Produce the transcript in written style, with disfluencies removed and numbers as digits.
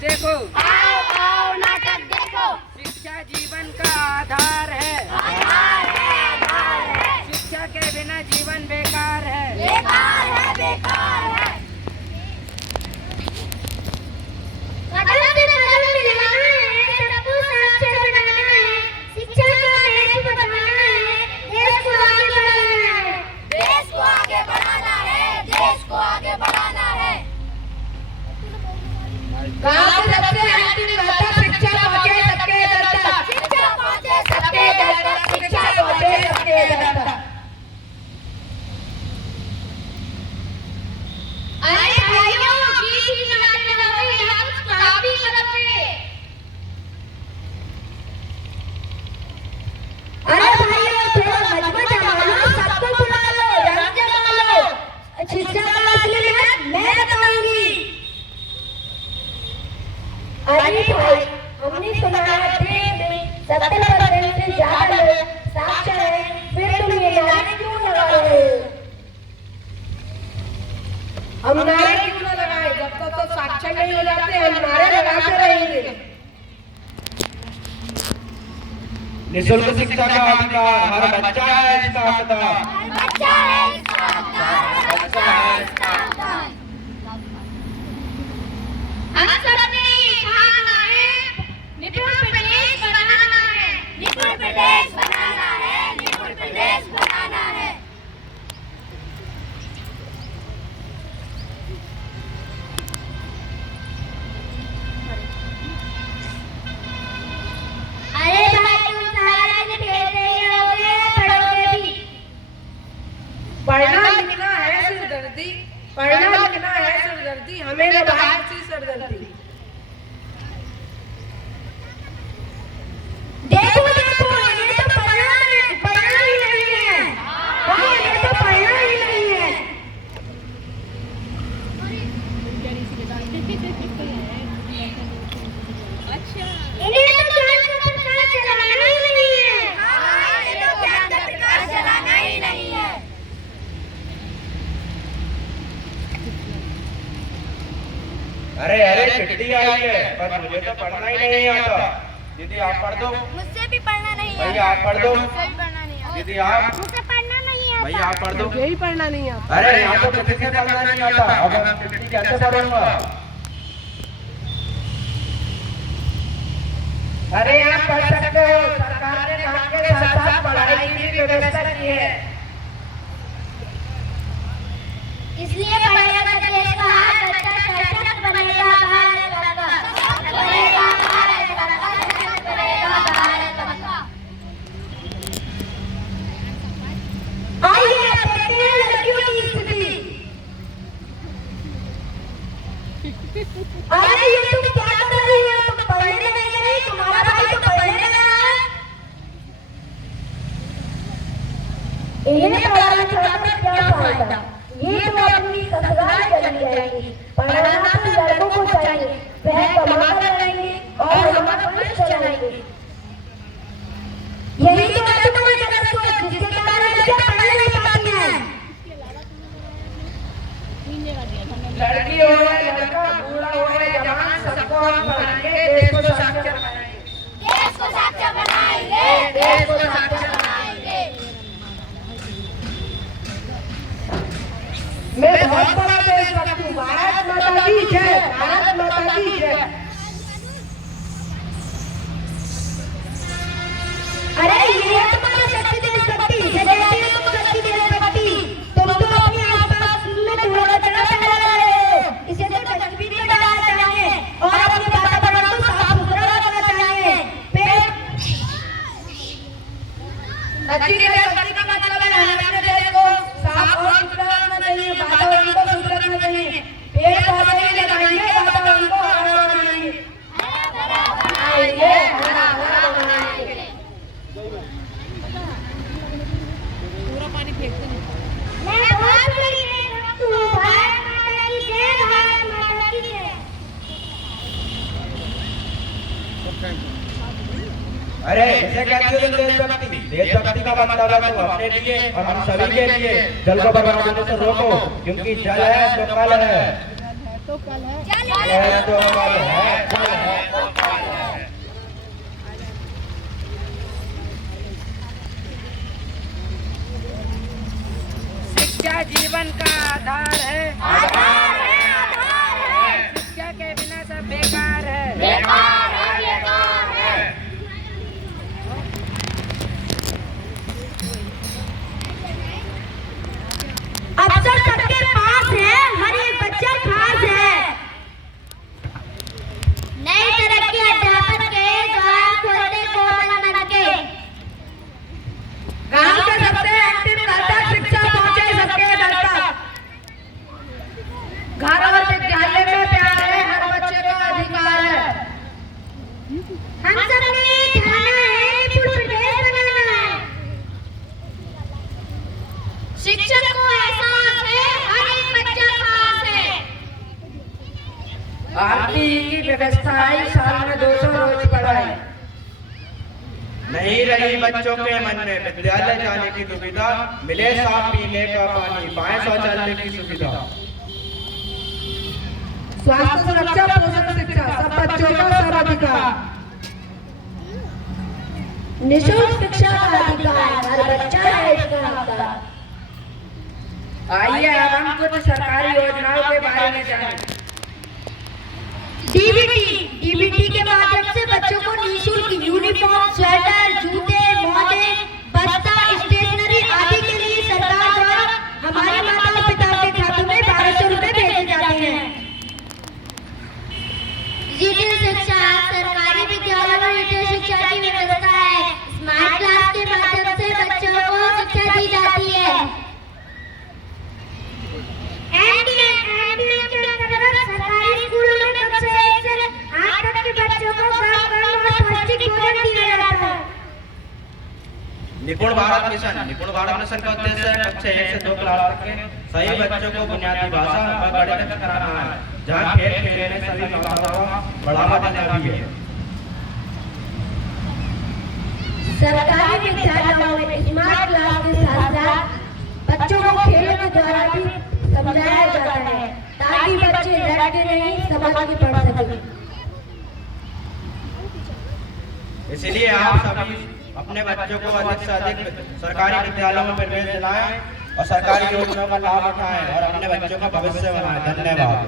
देखो, आओ आओ नाटक देखो। शिक्षा जीवन का आधार है, आधार है, आधार है। शिक्षा के बिना जीवन बेकार है, बेकार है, बेकार है। कदम से कदम मिलाना है, सबको साक्षर बनाना है, शिक्षा का महत्व बताना है, देश को आगे बढ़ाना है, देश को आगे बढ़ाना है, देश को आगे बढ़ाना है। गाँव से सबसे अंतिम बात शिक्षा पहुंचे सबके घर तक, शिक्षा पहुंचे सबके घर तक, शिक्षा पहुंचे सबके घर तक। अरे भाइयों, गीत ही गाने लगे, यहाँ कुछ काम भी करोगे। अरे भाइयों, थोड़ा मजबूत जमाओ, सबको बुला लो, रंग जमा लो। शिक्षा का असली महत्व मैं बताऊंगी। अरे भाई, हमने सुना है देश में 70% से ज्यादा लोग साक्षर हैं, फिर तुम ये नारे क्यों लगा रहे हो? हम नारे क्यों न लगाए? जब तक तो साक्षर नहीं हो जाते हम नारे लगाते रहेंगे। निःशुल्क शिक्षा का अधिकार हर बच्चा है इसका हकदार, हर बच्चा है इसका हकदार, हर बच्चा है इसका हकदार। हम सबने कहा है, निपुण प्रदेश बनाना है, निपुण प्रदेश बनाना है, निपुण प्रदेश बनाना है। अरे भाई, तुम सारा दिन खेल रहे होगे, पढ़ोगे भी। पढ़ना लिखना है सिरदर्दी, पढ़ना लिखना है सिरदर्दी, हमें न बाहर से सिरदर्दी। देखो देखो, ये तो पढ़ना ही नहीं है। हाँ, ये तो पढ़ना ही नहीं है। इन्हें तो ज्ञान का प्रकाश चलाना ही नहीं है। हाँ, इन्हें तो ज्ञान का प्रकाश चलाना ही नहीं है। अरे अरे चिट्ठी आई है पर मुझे तो पढ़ना ही नहीं आता। दीदी आप पढ़ दो, मुझसे भी पढ़ना नहीं आता। भैया आप पढ़ दो, मुझसे भी पढ़ना नहीं आता। दीदी आप, मुझसे पढ़ना नहीं आता। भैया आप पढ़ दो। यही पढ़ना नहीं आता। अरे यहाँ तो किसी से पढ़ना नहीं आता, अब मैं चिट्ठी कैसे पढ़ूंगा? अरे आप पढ़ सकते हो, सरकार ने काम के साथ साथ पढ़ाई की भी व्यवस्था की है। इसलिए पढ़ेगा देश का हर बच्चा सशक्त बनेगा भारत का, सशक्त बनेगा भारत का, सशक्त बनेगा भारत का। आइए देखते हैं लड़कियों की स्थिति। अरे ये तुम क्या कर रही हो? तुम पढ़ने नहीं गई, तुम्हारा भाई तो पढ़ने गया है। इन्हें पढ़ाना छोड़कर क्या फायदा? ये तो अपनी ससुराल चली जाएंगी। पढ़ाना तो लड़कों को चाहिए, वह कमा कर रहेंगे और हमारा वंश चलाएंगे। यही तो है तुम्हारी गलत सोच, जिसके कारण लड़कियां पढ़ने नहीं पाती हैं। लड़की हो या लड़का, बूढ़ा हो या जवान, सबको हम पढ़ाएंगे, देश को साक्षर बनाएंगे। देश को साक्षर बनाएंगे, देश को साक्षर बनाएंगे। मैं बहुत बड़ा देशभक्त हूँ। भारत माता की जय, भारत माता की जय। अरे ये तुम्हारा सच्ची देशभक्ति, ये देखती है तुम सच्ची देशभक्ति। तुम तो अपने आसपास में कूड़ा कचरा फैला रहे हो। इसे तो डस्टबिन में डालना चाहिए और अपने वातावरण को साफ सुथरा रखना चाहिए। सच्ची देशभक्ति का मतलब है हमें अपने देश को साफ और सुथरा रखना चाहिए, वातावरण को शुद्ध रखना चाहिए। पेड़ पौधे भी लगाएंगे, वातावरण को हरा बनाएंगे, हरा भरा बनाएंगे। मैं बहुत बड़ी देशभक्त हूँ। भारत माता की जय, भारत माता की जय। अरे इसे कहते हैं देशभक्ति। देशभक्ति का मतलब है तुम अपने लिए और हम सभी के लिए जल को बर्बाद होने से रोको, क्योंकि जल है जो कल है। तो कल है। यह तो कल है, कल है तो कल है। शिक्षा जीवन का आधार है। आधार है, आधार है। शिक्षा के बिना सब बेकार है। बेकार है, बेकार है। अवसर सबके पास है, हर एक बच्चा खास है। नई तरक्की अध्यापन के द्वार खोलने को मन के। गांव के सबसे अंतिम घर तक शिक्षा पहुंचे सबके घर तक। घर और विद्यालय में प्यार है, हर बच्चे का अधिकार है। हम सबने ठाना है कि पूर्ण प्रदेश बनाना है। शिक्षक को एहसास है, हर एक बच्चा पास है। आरती की व्यवस्था आई, साल में 200 रोज पढ़ाई। नहीं रही बच्चों के मन में विद्यालय जाने की दुविधा, मिले साफ पीने का पानी, पाए शौचालय की सुविधा। स्वास्थ्य सुरक्षा, पोषण शिक्षा, सब बच्चों का सर्वाधिकार। निःशुल्क शिक्षा का अधिकार, हर बच्चा है इसका हकदार। आइए अब हम कुछ सरकारी योजनाओं के बारे में जानें। डीबीटी के माध्यम से बच्चों को निःशुल्क यूनिफॉर्म, स्वेटर, जूते, मोजे, बस्ता, स्टेशनरी आदि के लिए सरकार द्वारा हमारे माता पिता के खातों में 1200 रुपए भेजे जाते हैं। डिजिटल शिक्षा, सरकारी विद्यालयों में डिजिटल शिक्षा की व्यवस्था है। स्मार्ट क्लास के माध्यम से बच्चों को शिक्षा दी जाती है। एनडीए के अंतर्गत सरकारी स्कूलों में कक्षा 1 से 8 तक के बच्चों को गर्म और पौष्टिक भोजन दिया जाता है। निपुण भारत मिशन का उद्देश्य है कक्षा 1 से 2 क्लास तक के सभी बच्चों को बुनियादी भाषा और गणित कराना है, जहाँ खेल खेलने सभी नौकरों को बढ़ावा देना भी है। सरकारी विद्यालयों में स्मार्ट क्लास के साथ साथ बच्चों को खेलों के द्वारा भी समझाया जाता है, ताकि बच्चे लड़ के नहीं समझ के पढ़ सकें। इसलिए आप सभी अपने बच्चों को अधिक से अधिक सरकारी विद्यालयों में प्रवेश दिलाएं और सरकारी योजनाओं का लाभ उठाएं और अपने बच्चों का भविष्य बनाएं। धन्यवाद।